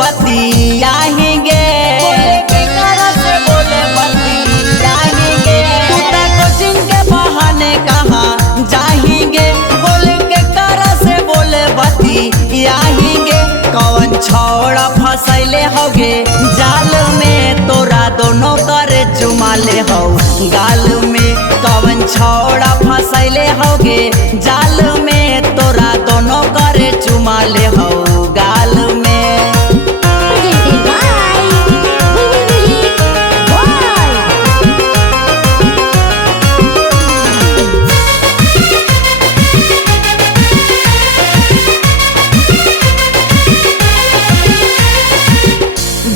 बतियाएंगे, से बोले बतियाएंगे। तू तो कोचिंग के बहाने कहाँ जाएंगे, बोले के करा से बोले बतियाएंगे। कौन छौड़ा फसैले होगे जाल में, तोरा दोनों करे चुमाले हो गाल में। कौन छौड़ा फसैले होगे जाल में, तोरा दोनों करे चुमाले हो गाल में।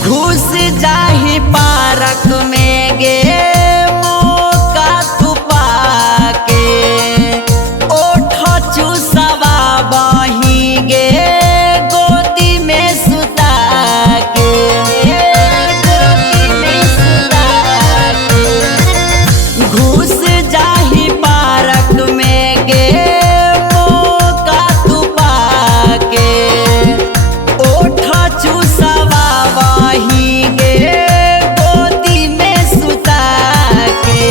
घुस जाही पार्क में गे मौका तू पाके, ओठ चूसवा बही गे गोदी में सुता के, गोदी में सुता के। घुस जाही पार्क में गे मौका तू पाके, ओठ चूसवा गोदी में सुता के।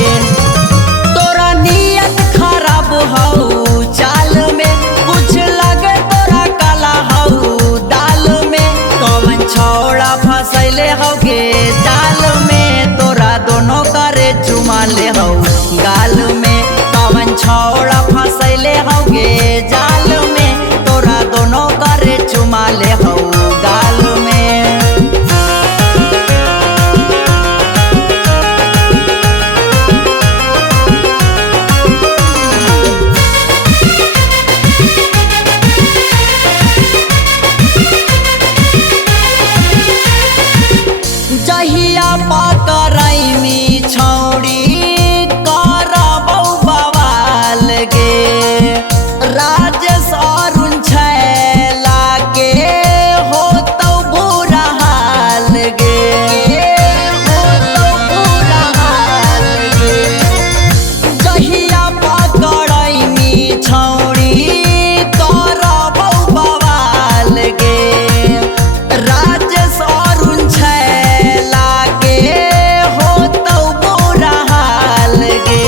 तोरा नियत खराब हऊ चाल में, कुछ लगे तोरा काला हऊ दाल में। कौन छौड़ा फसैले होगे जाल में, तोरा दोनों करे चुमाले हऊ गाल में। कौन छौड़ा फसैले होगे जाल में, तोरा दोनों करे चुमाले हऊ गाल में। जहिया पकड़ैमी छौड़ी करबौ बवाल गे, राजेश अरुण छैला के होतौ बुरा हाल गे, होतौ बुरा हाल गे। जहिया पकड़ैमी छौड़ी करबौ बवाल गे, राजेश अरुण छैला के होतौ बुरा हाल गे।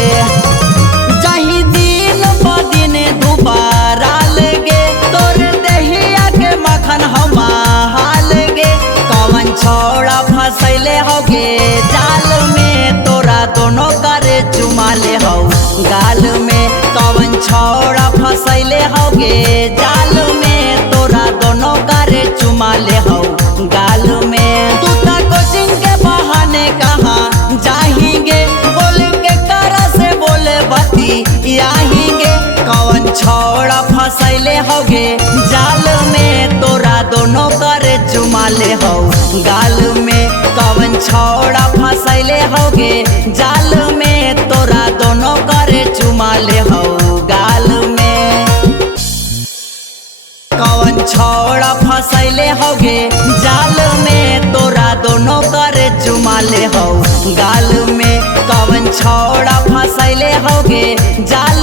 जही दिन ब दिन दुबारा लगे, तोर देहिया के मखन हमा हाल गे। कौन छौड़ा फसैले होगे जाल में, तोरा दोनों करे चुमाले हो गाल में। कौन छौड़ा फसैले होगे जाल में, तोरा दोनों करे चुमाले हो गाल में। तू तो कोचिंग के बहाने कहाँ जाएंगे, बोले के करा से बोले बतियाएंगे। कौन छौड़ा फसैले होगे जाल में, तोरा दोनों करे चुमाले हो गाल में। कौन छौड़ा फसैले होगे जाल में, तोरा दोनों करे चुमाले हो गाल में। कौन छौड़ा फसैले होगे जाल में, तोरा दोनों करे चुमाले हो गाल में। कौन छौड़ा फसैले होगे जाल